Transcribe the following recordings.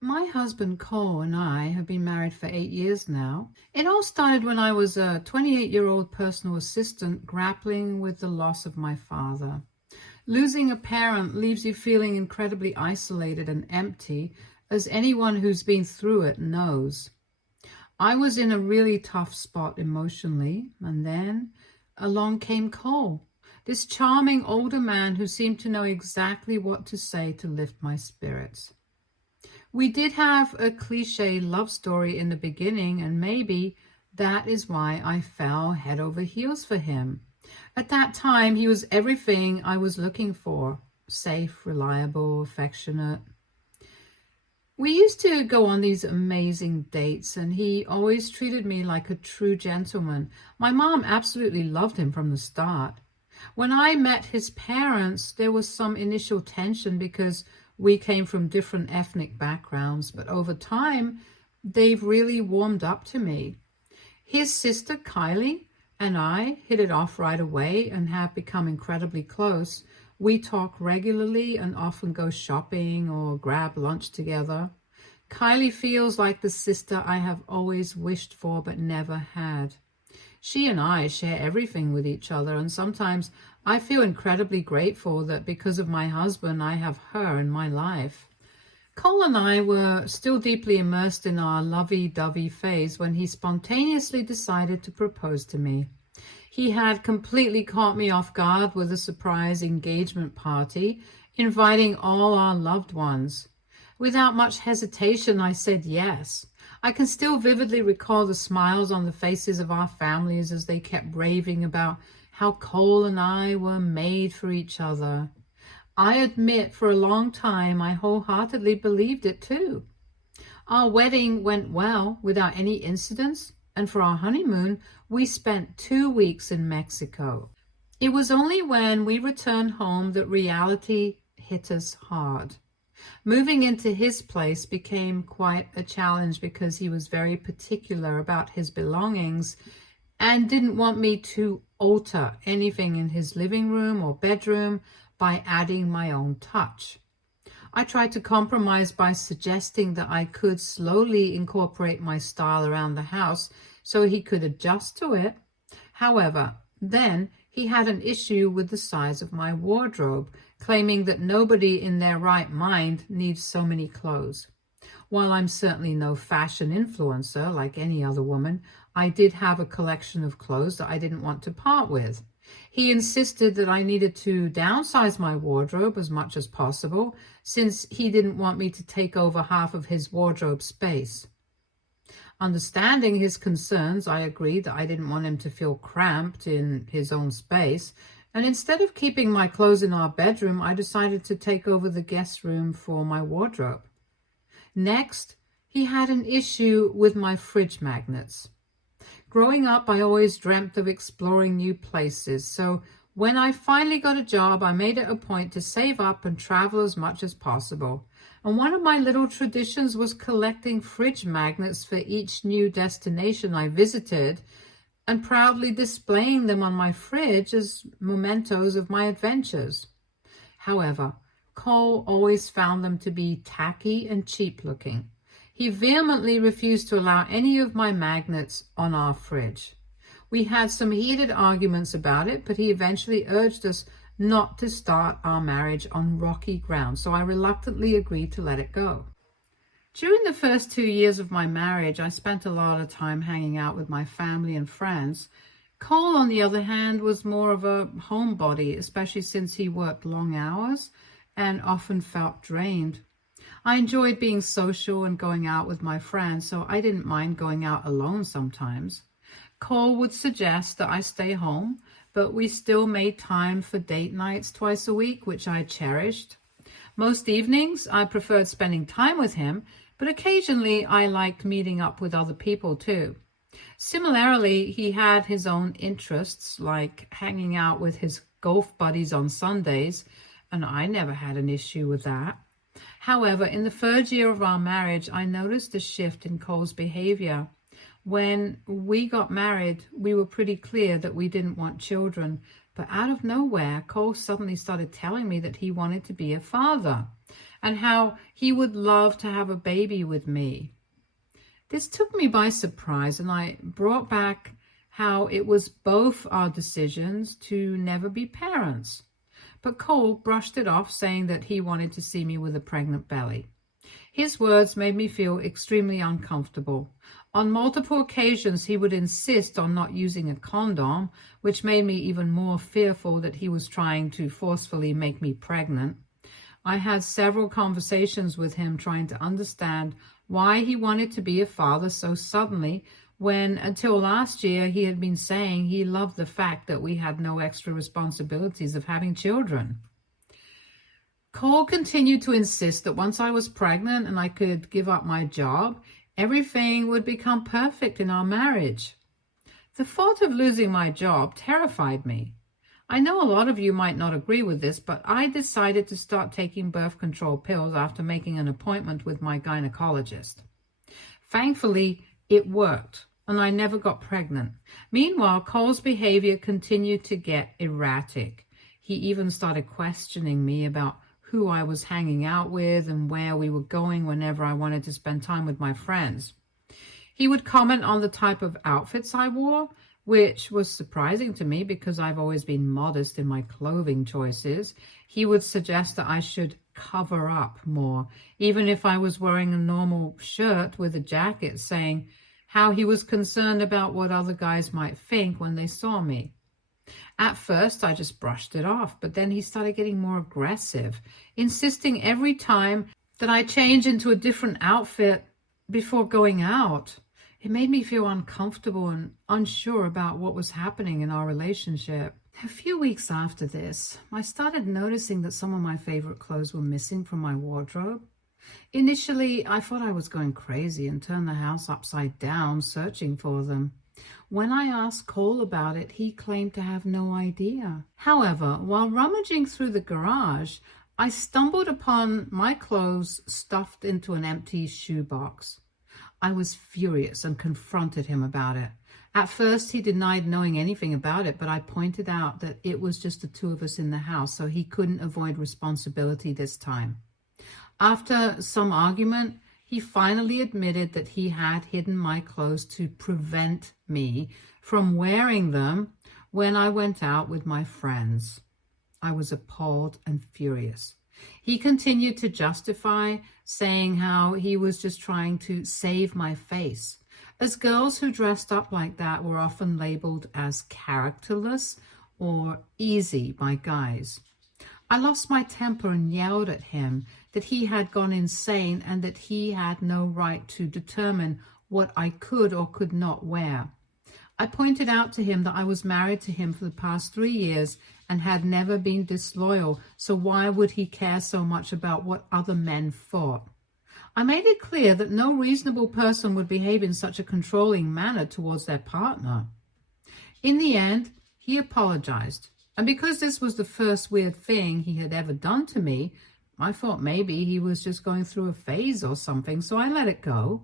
My husband Cole and I have been married for 8 years now. It all started when I was a 28-year-old personal assistant grappling with the loss of my father. Losing a parent leaves you feeling incredibly isolated and empty, as anyone who's been through it knows. I was in a really tough spot emotionally, and then along came Cole, this charming older man who seemed to know exactly what to say to lift my spirits. We did have a cliche love story in the beginning, and maybe that is why I fell head over heels for him. At that time, he was everything I was looking for: safe, reliable, affectionate. We used to go on these amazing dates, and he always treated me like a true gentleman. My mom absolutely loved him from the start. When I met his parents, there was some initial tension because we came from different ethnic backgrounds, but over time, they've really warmed up to me. His sister, Kylie, and I hit it off right away and have become incredibly close. We talk regularly and often go shopping or grab lunch together. Kylie feels like the sister I have always wished for but never had. She and I share everything with each other, and sometimes I feel incredibly grateful that because of my husband, I have her in my life. Cole and I were still deeply immersed in our lovey-dovey phase when he spontaneously decided to propose to me. He had completely caught me off guard with a surprise engagement party, inviting all our loved ones. Without much hesitation, I said yes. I can still vividly recall the smiles on the faces of our families as they kept raving about how Cole and I were made for each other. I admit for a long time I wholeheartedly believed it too. Our wedding went well without any incidents, and for our honeymoon, we spent 2 weeks in Mexico. It was only when we returned home that reality hit us hard. Moving into his place became quite a challenge because he was very particular about his belongings and didn't want me to alter anything in his living room or bedroom by adding my own touch. I tried to compromise by suggesting that I could slowly incorporate my style around the house so he could adjust to it. However, then he had an issue with the size of my wardrobe, claiming that nobody in their right mind needs so many clothes. While I'm certainly no fashion influencer like any other woman, I did have a collection of clothes that I didn't want to part with. He insisted that I needed to downsize my wardrobe as much as possible, since he didn't want me to take over half of his wardrobe space. Understanding his concerns, I agreed that I didn't want him to feel cramped in his own space, and instead of keeping my clothes in our bedroom, I decided to take over the guest room for my wardrobe. Next, he had an issue with my fridge magnets. Growing up, I always dreamt of exploring new places, so when I finally got a job, I made it a point to save up and travel as much as possible. And one of my little traditions was collecting fridge magnets for each new destination I visited and proudly displaying them on my fridge as mementos of my adventures. However, Cole always found them to be tacky and cheap looking. He vehemently refused to allow any of my magnets on our fridge. We had some heated arguments about it, but he eventually urged us not to start our marriage on rocky ground, so I reluctantly agreed to let it go. During the first 2 years of my marriage, I spent a lot of time hanging out with my family and friends. Cole, on the other hand, was more of a homebody, especially since he worked long hours and often felt drained. I enjoyed being social and going out with my friends, so I didn't mind going out alone sometimes. Cole would suggest that I stay home, but we still made time for date nights twice a week, which I cherished. Most evenings, I preferred spending time with him, but occasionally I liked meeting up with other people too. Similarly, he had his own interests, like hanging out with his golf buddies on Sundays, and I never had an issue with that. However, in the third year of our marriage, I noticed a shift in Cole's behavior. When we got married, we were pretty clear that we didn't want children, but out of nowhere, Cole suddenly started telling me that he wanted to be a father. and how he would love to have a baby with me. This took me by surprise, and I brought back how it was both our decisions to never be parents. But Cole brushed it off, saying that he wanted to see me with a pregnant belly. His words made me feel extremely uncomfortable. On multiple occasions, he would insist on not using a condom, which made me even more fearful that he was trying to forcefully make me pregnant. I had several conversations with him trying to understand why he wanted to be a father so suddenly, when until last year he had been saying he loved the fact that we had no extra responsibilities of having children. Cole continued to insist that once I was pregnant and I could give up my job, everything would become perfect in our marriage. The thought of losing my job terrified me. I know a lot of you might not agree with this, but I decided to start taking birth control pills after making an appointment with my gynecologist. Thankfully, it worked, and I never got pregnant. Meanwhile, Cole's behavior continued to get erratic. He even started questioning me about who I was hanging out with and where we were going whenever I wanted to spend time with my friends. He would comment on the type of outfits I wore, which was surprising to me because I've always been modest in my clothing choices. He would suggest that I should cover up more, even if I was wearing a normal shirt with a jacket, saying how he was concerned about what other guys might think when they saw me. At first, I just brushed it off, but then he started getting more aggressive, insisting every time that I change into a different outfit before going out. It made me feel uncomfortable and unsure about what was happening in our relationship. A few weeks after this, I started noticing that some of my favorite clothes were missing from my wardrobe. Initially, I thought I was going crazy and turned the house upside down searching for them. When I asked Cole about it, he claimed to have no idea. However, while rummaging through the garage, I stumbled upon my clothes stuffed into an empty shoebox. I was furious and confronted him about it. At first, he denied knowing anything about it, but I pointed out that it was just the two of us in the house, so he couldn't avoid responsibility this time. After some argument, he finally admitted that he had hidden my clothes to prevent me from wearing them when I went out with my friends. I was appalled and furious. He continued to justify, saying how he was just trying to save my face, as girls who dressed up like that were often labeled as characterless or easy by guys. I lost my temper and yelled at him that he had gone insane and that he had no right to determine what I could or could not wear. I pointed out to him that I was married to him for the past 3 years and had never been disloyal, so why would he care so much about what other men thought? I made it clear that no reasonable person would behave in such a controlling manner towards their partner. In the end, he apologized, and because this was the first weird thing he had ever done to me, I thought maybe he was just going through a phase or something, so I let it go.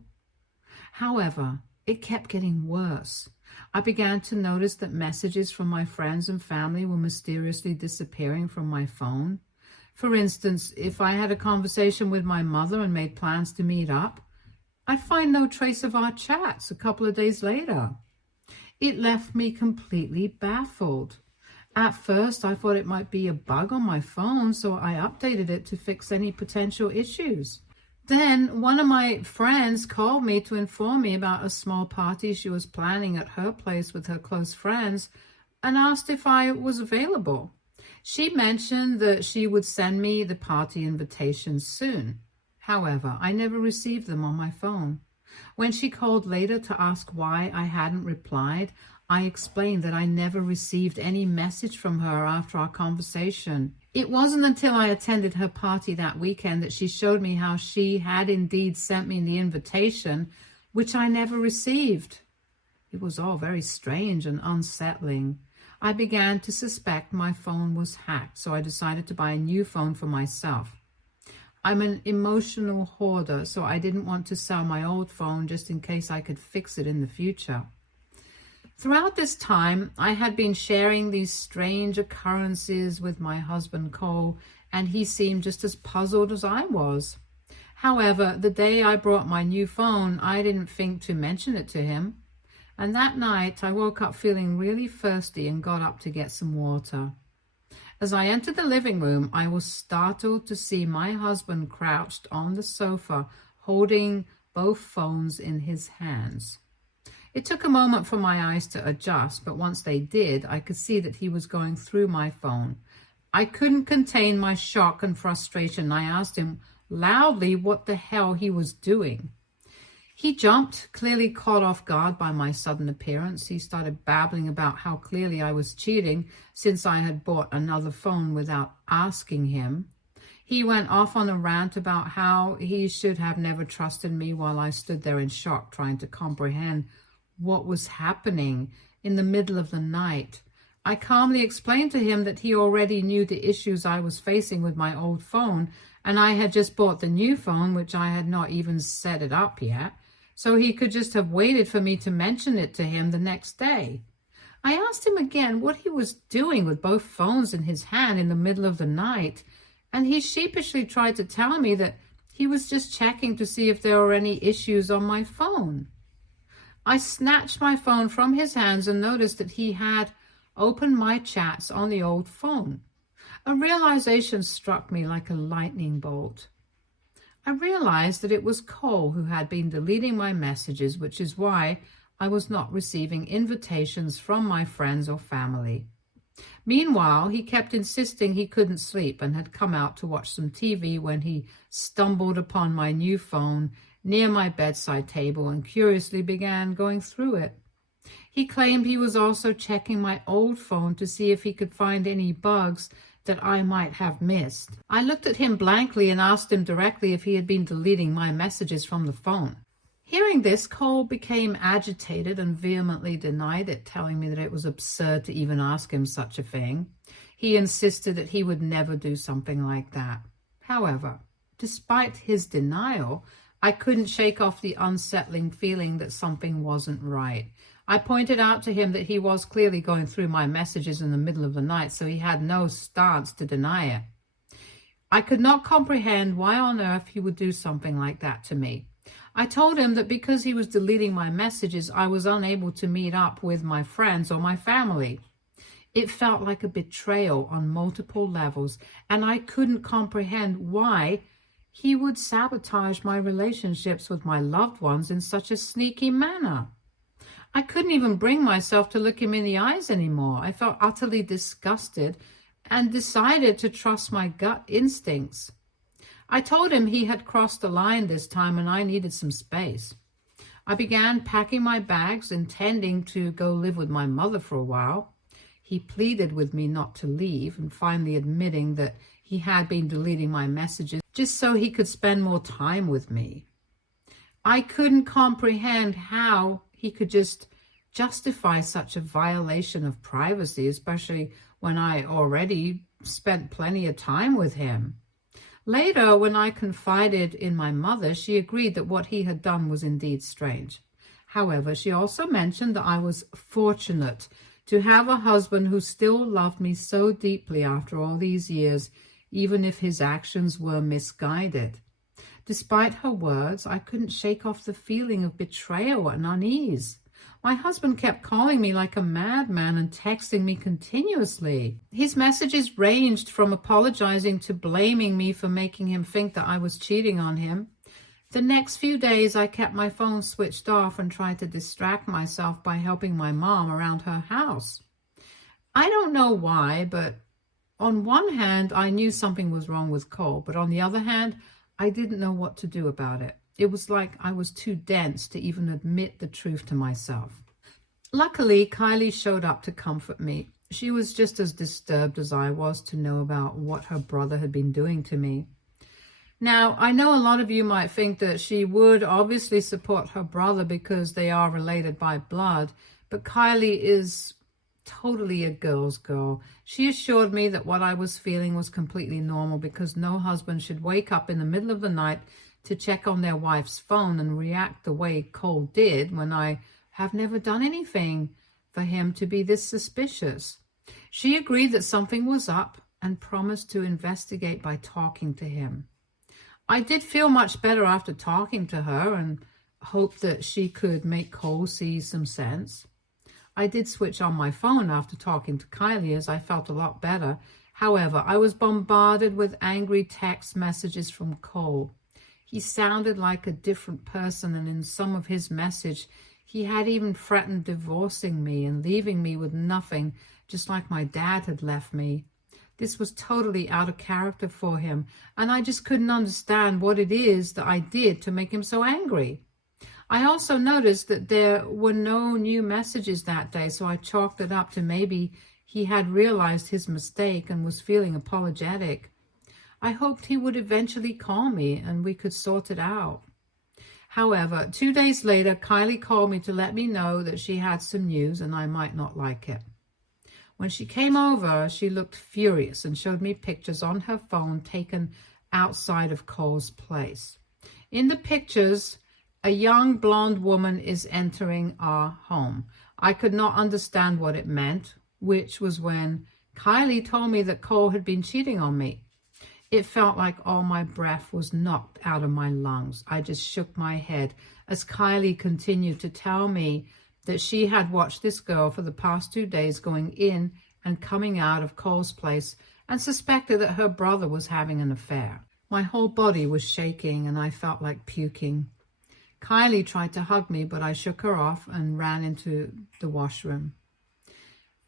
However, it kept getting worse. I began to notice that messages from my friends and family were mysteriously disappearing from my phone. For instance, if I had a conversation with my mother and made plans to meet up, I'd find no trace of our chats a couple of days later. It left me completely baffled. At first, I thought it might be a bug on my phone, so I updated it to fix any potential issues. Then one of my friends called me to inform me about a small party she was planning at her place with her close friends and asked if I was available. She mentioned that she would send me the party invitations soon. However, I never received them on my phone. When she called later to ask why I hadn't replied, I explained that I never received any message from her after our conversation. It wasn't until I attended her party that weekend that she showed me how she had indeed sent me the invitation, which I never received. It was all very strange and unsettling. I began to suspect my phone was hacked, so I decided to buy a new phone for myself. I'm an emotional hoarder, so I didn't want to sell my old phone just in case I could fix it in the future. Throughout this time, I had been sharing these strange occurrences with my husband Cole, and he seemed just as puzzled as I was. However, the day I brought my new phone, I didn't think to mention it to him. And that night, I woke up feeling really thirsty and got up to get some water. As I entered the living room, I was startled to see my husband crouched on the sofa, holding both phones in his hands. It took a moment for my eyes to adjust, but once they did, I could see that he was going through my phone. I couldn't contain my shock and frustration. I asked him loudly what the hell he was doing. He jumped, clearly caught off guard by my sudden appearance. He started babbling about how clearly I was cheating since I had bought another phone without asking him. He went off on a rant about how he should have never trusted me while I stood there in shock, trying to comprehend what was happening in the middle of the night. I calmly explained to him that he already knew the issues I was facing with my old phone, and I had just bought the new phone, which I had not even set it up yet, so he could just have waited for me to mention it to him the next day. I asked him again what he was doing with both phones in his hand in the middle of the night, and he sheepishly tried to tell me that he was just checking to see if there were any issues on my phone. I snatched my phone from his hands and noticed that he had opened my chats on the old phone. A realization struck me like a lightning bolt. I realized that it was Cole who had been deleting my messages, which is why I was not receiving invitations from my friends or family. Meanwhile, he kept insisting he couldn't sleep and had come out to watch some TV when he stumbled upon my new phone near my bedside table and curiously began going through it. He claimed he was also checking my old phone to see if he could find any bugs that I might have missed. I looked at him blankly and asked him directly if he had been deleting my messages from the phone. Hearing this, Cole became agitated and vehemently denied it, telling me that it was absurd to even ask him such a thing. He insisted that he would never do something like that. However, despite his denial, I couldn't shake off the unsettling feeling that something wasn't right. I pointed out to him that he was clearly going through my messages in the middle of the night, so he had no stance to deny it. I could not comprehend why on earth he would do something like that to me. I told him that because he was deleting my messages, I was unable to meet up with my friends or my family. It felt like a betrayal on multiple levels, and I couldn't comprehend why he would sabotage my relationships with my loved ones in such a sneaky manner. I couldn't even bring myself to look him in the eyes anymore. I felt utterly disgusted and decided to trust my gut instincts. I told him he had crossed the line this time and I needed some space. I began packing my bags, intending to go live with my mother for a while. He pleaded with me not to leave, and finally admitting that he had been deleting my messages just so he could spend more time with me. I couldn't comprehend how he could just justify such a violation of privacy, especially when I already spent plenty of time with him. Later, when I confided in my mother, she agreed that what he had done was indeed strange. However, she also mentioned that I was fortunate to have a husband who still loved me so deeply after all these years, even if his actions were misguided. Despite her words, I couldn't shake off the feeling of betrayal and unease. My husband kept calling me like a madman and texting me continuously. His messages ranged from apologizing to blaming me for making him think that I was cheating on him. The next few days, I kept my phone switched off and tried to distract myself by helping my mom around her house. I don't know why, but on one hand, I knew something was wrong with Cole, but on the other hand, I didn't know what to do about it. It was like I was too dense to even admit the truth to myself. Luckily, Kylie showed up to comfort me. She was just as disturbed as I was to know about what her brother had been doing to me. Now, I know a lot of you might think that she would obviously support her brother because they are related by blood, but Kylie is totally a girl's girl. She assured me that what I was feeling was completely normal because no husband should wake up in the middle of the night to check on their wife's phone and react the way Cole did when I have never done anything for him to be this suspicious. She agreed that something was up and promised to investigate by talking to him. I did feel much better after talking to her and hoped that she could make Cole see some sense. I did switch on my phone after talking to Kylie as I felt a lot better. However, I was bombarded with angry text messages from Cole. He sounded like a different person, and in some of his message, he had even threatened divorcing me and leaving me with nothing, just like my dad had left me. This was totally out of character for him, and I just couldn't understand what it is that I did to make him so angry. I also noticed that there were no new messages that day, so I chalked it up to maybe he had realized his mistake and was feeling apologetic. I hoped he would eventually call me and we could sort it out. However, 2 days later, Kylie called me to let me know that she had some news and I might not like it. When she came over, she looked furious and showed me pictures on her phone taken outside of Cole's place. In the pictures, a young blonde woman is entering our home. I could not understand what it meant, which was when Kylie told me that Cole had been cheating on me. It felt like all my breath was knocked out of my lungs. I just shook my head as Kylie continued to tell me that she had watched this girl for the past 2 days going in and coming out of Cole's place and suspected that her brother was having an affair. My whole body was shaking and I felt like puking. Kylie tried to hug me, but I shook her off and ran into the washroom.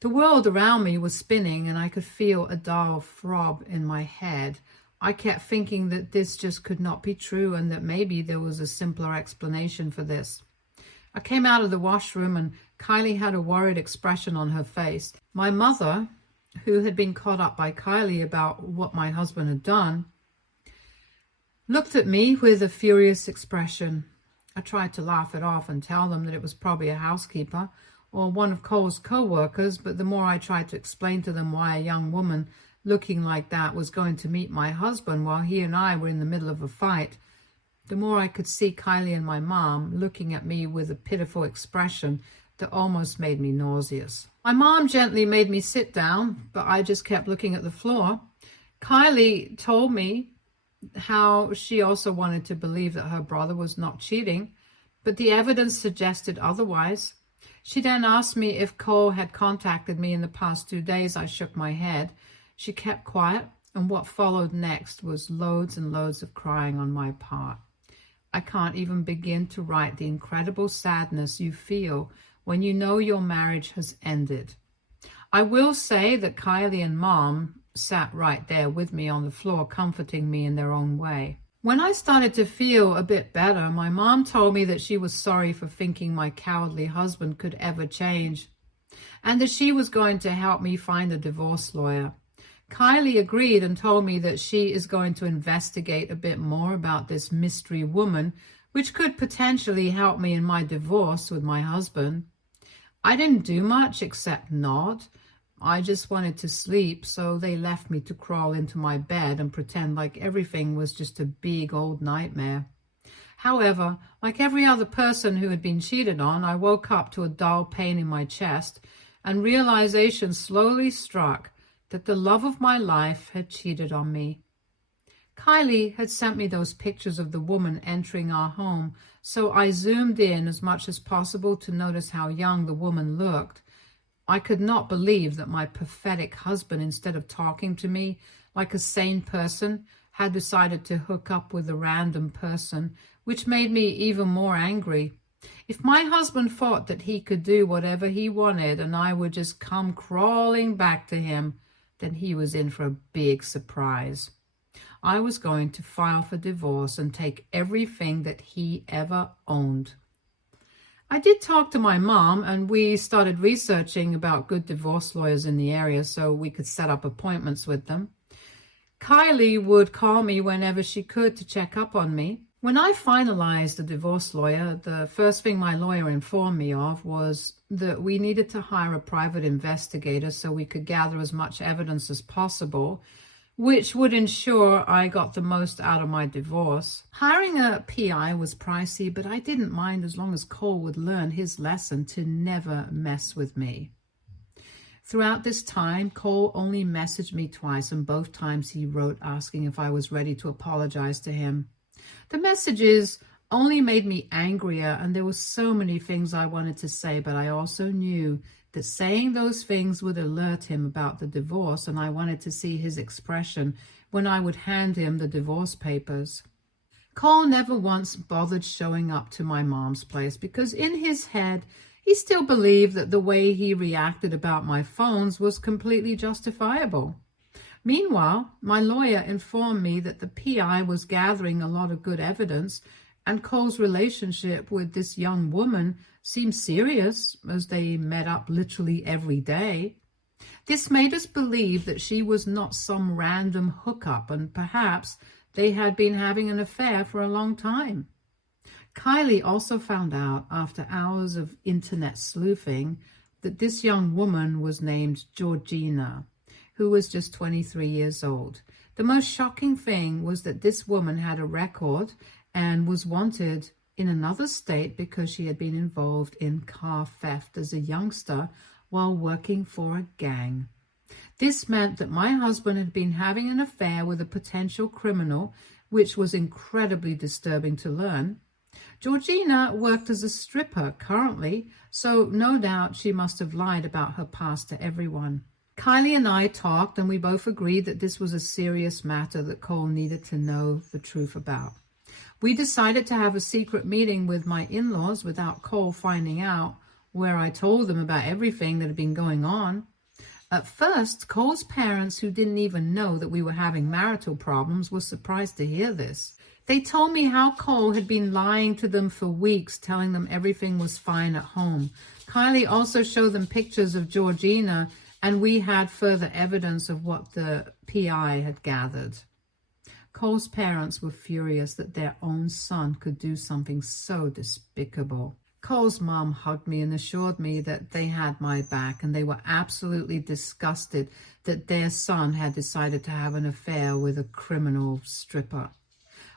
The world around me was spinning and I could feel a dull throb in my head. I kept thinking that this just could not be true and that maybe there was a simpler explanation for this. I came out of the washroom and Kylie had a worried expression on her face. My mother, who had been caught up by Kylie about what my husband had done, looked at me with a furious expression. I tried to laugh it off and tell them that it was probably a housekeeper or one of Cole's co-workers, but the more I tried to explain to them why a young woman looking like that was going to meet my husband while he and I were in the middle of a fight, the more I could see Kylie and my mom looking at me with a pitiful expression that almost made me nauseous. My mom gently made me sit down, but I just kept looking at the floor. Kylie told me how she also wanted to believe that her brother was not cheating, but the evidence suggested otherwise. She then asked me if Cole had contacted me in the past 2 days. I shook my head. She kept quiet, and what followed next was loads and loads of crying on my part. I can't even begin to write the incredible sadness you feel when you know your marriage has ended. I will say that Kylie and Mom sat right there with me on the floor, comforting me in their own way. When I started to feel a bit better, my mom told me that she was sorry for thinking my cowardly husband could ever change, and that she was going to help me find a divorce lawyer. Kylie agreed and told me that she is going to investigate a bit more about this mystery woman, which could potentially help me in my divorce with my husband. I didn't do much except nod. I just wanted to sleep, so they left me to crawl into my bed and pretend like everything was just a big old nightmare. However, like every other person who had been cheated on, I woke up to a dull pain in my chest, and realization slowly struck that the love of my life had cheated on me. Kylie had sent me those pictures of the woman entering our home, so I zoomed in as much as possible to notice how young the woman looked. I could not believe that my pathetic husband, instead of talking to me like a sane person, had decided to hook up with a random person, which made me even more angry. If my husband thought that he could do whatever he wanted and I would just come crawling back to him, then he was in for a big surprise. I was going to file for divorce and take everything that he ever owned. I did talk to my mom, and we started researching about good divorce lawyers in the area so we could set up appointments with them. Kylie would call me whenever she could to check up on me. When I finalized the divorce lawyer, the first thing my lawyer informed me of was that we needed to hire a private investigator so we could gather as much evidence as possible, which would ensure I got the most out of my divorce. Hiring a PI was pricey, but I didn't mind as long as Cole would learn his lesson to never mess with me. Throughout this time, Cole only messaged me twice, and both times he wrote asking if I was ready to apologize to him. The messages only made me angrier, and there were so many things I wanted to say, but I also knew that saying those things would alert him about the divorce, and I wanted to see his expression when I would hand him the divorce papers. Cole never once bothered showing up to my mom's place because in his head, he still believed that the way he reacted about my phones was completely justifiable. Meanwhile, my lawyer informed me that the PI was gathering a lot of good evidence, and Cole's relationship with this young woman seemed serious as they met up literally every day. This made us believe that she was not some random hookup, and perhaps they had been having an affair for a long time. Kylie also found out after hours of internet sleuthing that this young woman was named Georgina, who was just 23 years old. The most shocking thing was that this woman had a record and was wanted in another state because she had been involved in car theft as a youngster while working for a gang. This meant that my husband had been having an affair with a potential criminal, which was incredibly disturbing to learn. Georgina worked as a stripper currently, so no doubt she must have lied about her past to everyone. Kylie and I talked, and we both agreed that this was a serious matter that Cole needed to know the truth about. We decided to have a secret meeting with my in-laws without Cole finding out, where I told them about everything that had been going on. At first, Cole's parents, who didn't even know that we were having marital problems, were surprised to hear this. They told me how Cole had been lying to them for weeks, telling them everything was fine at home. Kylie also showed them pictures of Georgina, and we had further evidence of what the PI had gathered. Cole's parents were furious that their own son could do something so despicable. Cole's mom hugged me and assured me that they had my back, and they were absolutely disgusted that their son had decided to have an affair with a criminal stripper.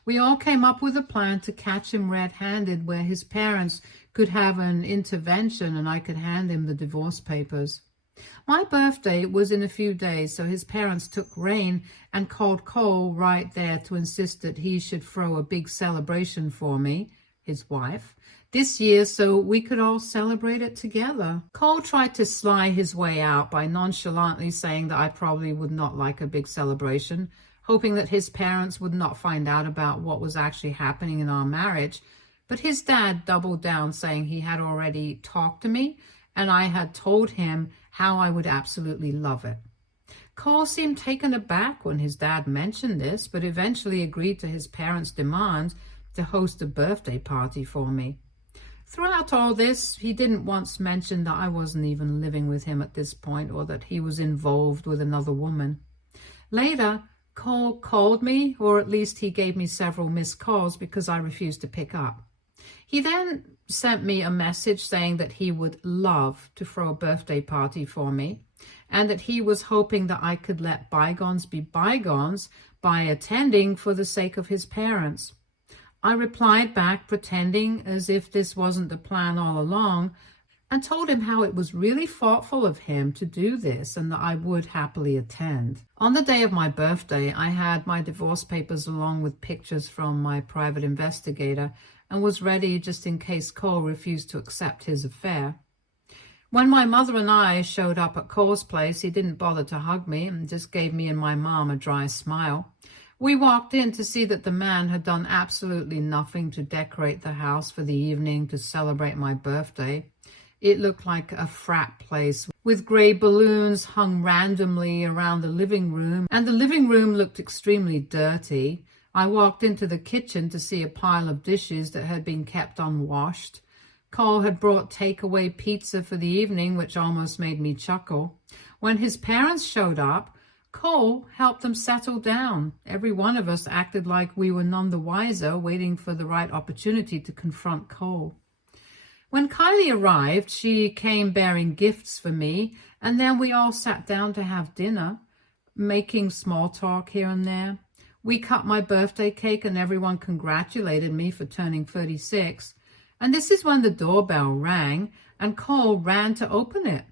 We all came up with a plan to catch him red-handed, where his parents could have an intervention and I could hand him the divorce papers. My birthday was in a few days, so his parents took rein and called Cole right there to insist that he should throw a big celebration for me, his wife, this year so we could all celebrate it together. Cole tried to sly his way out by nonchalantly saying that I probably would not like a big celebration, hoping that his parents would not find out about what was actually happening in our marriage. But his dad doubled down, saying he had already talked to me and I had told him how I would absolutely love it. Cole seemed taken aback when his dad mentioned this, but eventually agreed to his parents' demand to host a birthday party for me. Throughout all this, he didn't once mention that I wasn't even living with him at this point or that he was involved with another woman. Later, Cole called me, or at least he gave me several missed calls because I refused to pick up. He then sent me a message saying that he would love to throw a birthday party for me and that he was hoping that I could let bygones be bygones by attending for the sake of his parents. I replied back, pretending as if this wasn't the plan all along, and told him how it was really thoughtful of him to do this and that I would happily attend. On the day of my birthday, I had my divorce papers along with pictures from my private investigator and was ready just in case Cole refused to accept his affair. When my mother and I showed up at Cole's place, he didn't bother to hug me and just gave me and my mom a dry smile. We walked in to see that the man had done absolutely nothing to decorate the house for the evening to celebrate my birthday. It looked like a frat place with gray balloons hung randomly around the living room, and the living room looked extremely dirty. I walked into the kitchen to see a pile of dishes that had been kept unwashed. Cole had brought takeaway pizza for the evening, which almost made me chuckle. When his parents showed up, Cole helped them settle down. Every one of us acted like we were none the wiser, waiting for the right opportunity to confront Cole. When Kylie arrived, she came bearing gifts for me, and then we all sat down to have dinner. making small talk here and there. We cut my birthday cake and everyone congratulated me for turning 36. And this is when the doorbell rang and Cole ran to open it.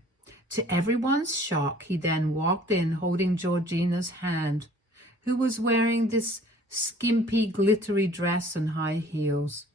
To everyone's shock, he then walked in holding Georgina's hand, who was wearing this skimpy, glittery dress and high heels.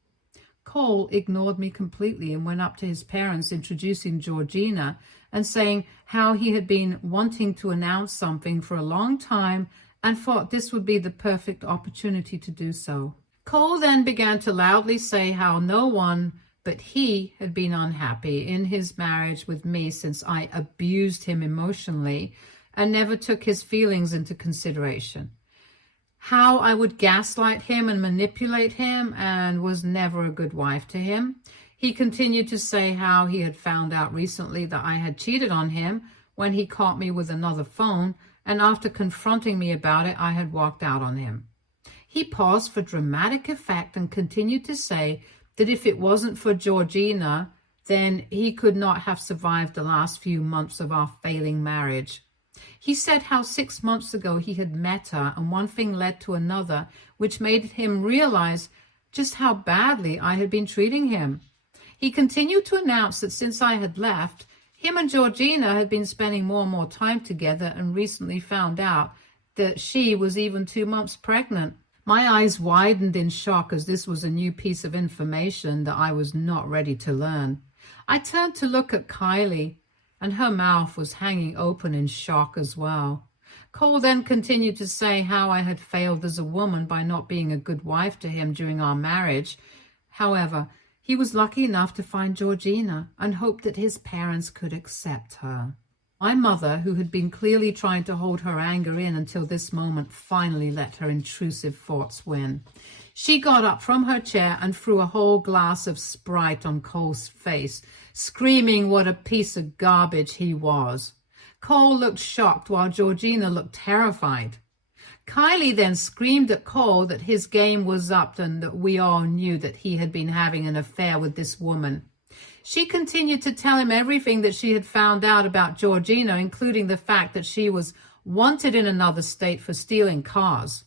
Cole ignored me completely and went up to his parents, introducing Georgina and saying how he had been wanting to announce something for a long time and thought this would be the perfect opportunity to do so. Cole then began to loudly say how no one but he had been unhappy in his marriage with me since I abused him emotionally and never took his feelings into consideration. How I would gaslight him and manipulate him and was never a good wife to him. He continued to say how he had found out recently that I had cheated on him when he caught me with another phone, and after confronting me about it, I had walked out on him. He paused for dramatic effect and continued to say that if it wasn't for Georgina, then he could not have survived the last few months of our failing marriage. He said how 6 months ago he had met her and one thing led to another, which made him realize just how badly I had been treating him. He continued to announce that since I had left, him and Georgina had been spending more and more time together and recently found out that she was even 2 months pregnant. My eyes widened in shock as this was a new piece of information that I was not ready to learn. I turned to look at Kylie, and her mouth was hanging open in shock as well. Cole then continued to say how I had failed as a woman by not being a good wife to him during our marriage. However, he was lucky enough to find Georgina and hoped that his parents could accept her. My mother, who had been clearly trying to hold her anger in until this moment, finally let her intrusive thoughts win. She got up from her chair and threw a whole glass of Sprite on Cole's face, screaming what a piece of garbage he was. Cole looked shocked while Georgina looked terrified. Kylie then screamed at Cole that his game was up and that we all knew that he had been having an affair with this woman. She continued to tell him everything that she had found out about Georgina, including the fact that she was wanted in another state for stealing cars.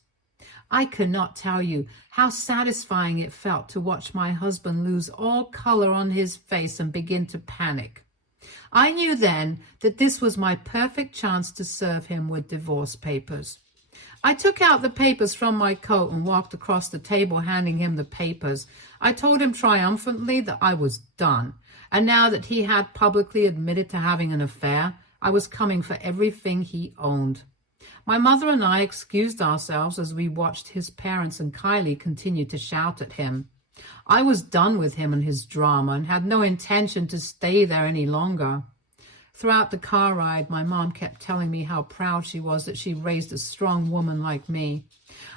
I cannot tell you how satisfying it felt to watch my husband lose all color on his face and begin to panic. I knew then that this was my perfect chance to serve him with divorce papers. I took out the papers from my coat and walked across the table, handing him the papers. I told him triumphantly that I was done, and now that he had publicly admitted to having an affair, I was coming for everything he owned. My mother and I excused ourselves as we watched his parents and Kylie continue to shout at him. I was done with him and his drama and had no intention to stay there any longer. Throughout the car ride, my mom kept telling me how proud she was that she raised a strong woman like me.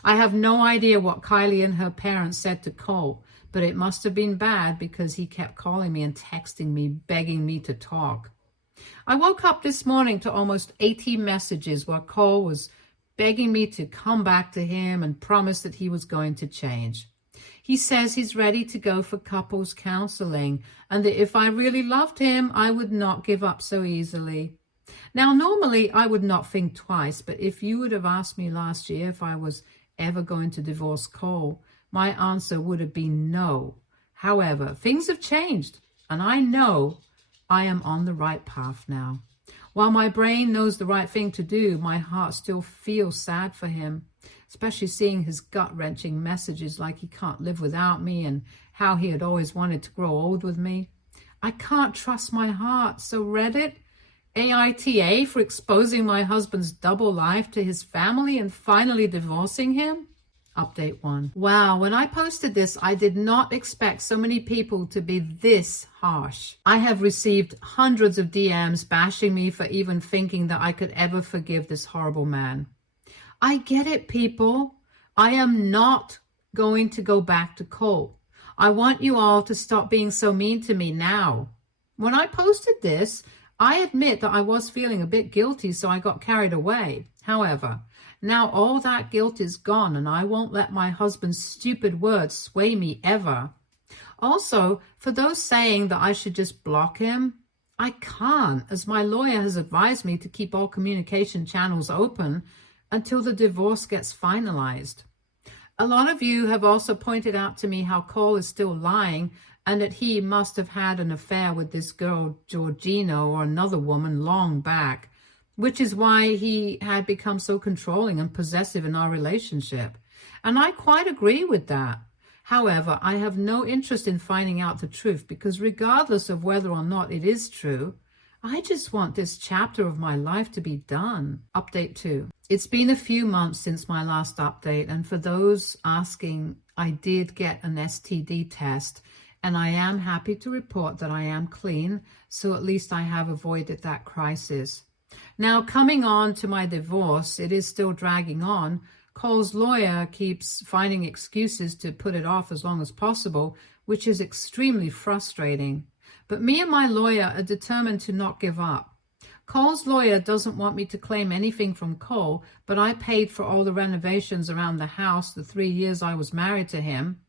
I have no idea what Kylie and her parents said to Cole, but it must have been bad because he kept calling me and texting me, begging me to talk. I woke up this morning to almost 80 messages where Cole was begging me to come back to him and promise that he was going to change. He says he's ready to go for couples counseling and that if I really loved him, I would not give up so easily. Now, normally I would not think twice, but if you would have asked me last year if I was ever going to divorce Cole, my answer would have been no. However, things have changed, and I know I am on the right path now. While my brain knows the right thing to do, my heart still feels sad for him, especially seeing his gut-wrenching messages like he can't live without me and how he had always wanted to grow old with me. I can't trust my heart, so Reddit, AITA for exposing my husband's double life to his family and finally divorcing him? Update 1. Wow, when I posted this, I did not expect so many people to be this harsh. I have received hundreds of DMs bashing me for even thinking that I could ever forgive this horrible man. I get it, people. I am not going to go back to Cole. I want you all to stop being so mean to me now. When I posted this, I admit that I was feeling a bit guilty, so I got carried away. However, now all that guilt is gone, and I won't let my husband's stupid words sway me ever. Also, for those saying that I should just block him, I can't, as my lawyer has advised me to keep all communication channels open until the divorce gets finalized. A lot of you have also pointed out to me how Cole is still lying and that he must have had an affair with this girl, Georgina, or another woman long back, which is why he had become so controlling and possessive in our relationship. And I quite agree with that. However, I have no interest in finding out the truth because regardless of whether or not it is true, I just want this chapter of my life to be done. Update 2. It's been a few months since my last update, and for those asking, I did get an STD test, and I am happy to report that I am clean, so at least I have avoided that crisis. Now, coming on to my divorce, it is still dragging on. Cole's lawyer keeps finding excuses to put it off as long as possible, which is extremely frustrating. But me and my lawyer are determined to not give up. Cole's lawyer doesn't want me to claim anything from Cole, but I paid for all the renovations around the house the 3 years I was married to him.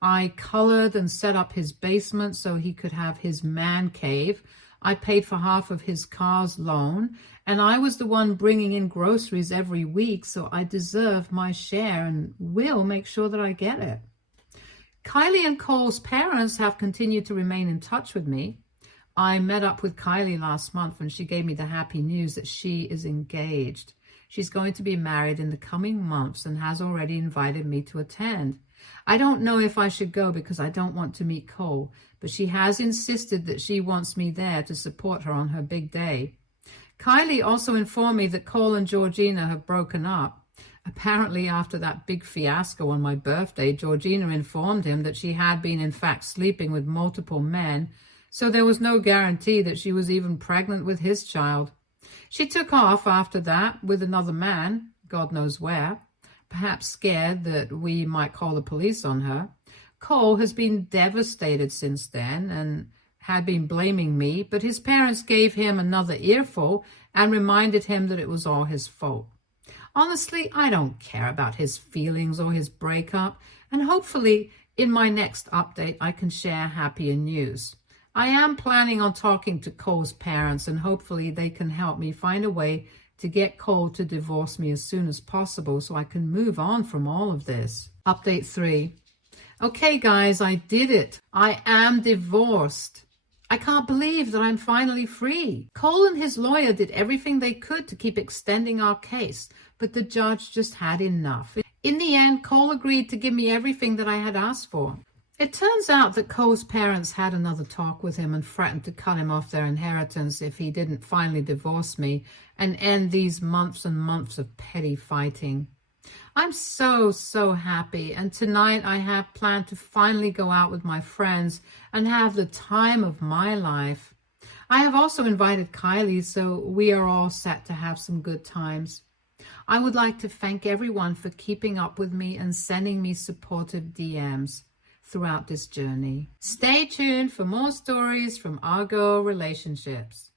I colored and set up his basement so he could have his man cave. I paid for half of his car's loan, and I was the one bringing in groceries every week, so I deserve my share and will make sure that I get it. Kylie and Cole's parents have continued to remain in touch with me. I met up with Kylie last month and she gave me the happy news that she is engaged. She's going to be married in the coming months and has already invited me to attend. I don't know if I should go because I don't want to meet Cole, but she has insisted that she wants me there to support her on her big day. Kylie also informed me that Cole and Georgina have broken up. Apparently, after that big fiasco on my birthday, Georgina informed him that she had been in fact sleeping with multiple men, so there was no guarantee that she was even pregnant with his child. She took off after that with another man, God knows where, perhaps scared that we might call the police on her. Cole has been devastated since then and had been blaming me, but his parents gave him another earful and reminded him that it was all his fault. Honestly, I don't care about his feelings or his breakup, and hopefully in my next update I can share happier news. I am planning on talking to Cole's parents, and hopefully they can help me find a way to get Cole to divorce me as soon as possible so I can move on from all of this. Update 3. Okay guys, I did it. I am divorced. I can't believe that I'm finally free. Cole and his lawyer did everything they could to keep extending our case, but the judge just had enough. In the end, Cole agreed to give me everything that I had asked for. It turns out that Cole's parents had another talk with him and threatened to cut him off their inheritance if he didn't finally divorce me and end these months and months of petty fighting. I'm so happy, and tonight I have planned to finally go out with my friends and have the time of my life. I have also invited Kylie, so we are all set to have some good times. I would like to thank everyone for keeping up with me and sending me supportive DMs throughout this journey. Stay tuned for more stories from our girl relationships.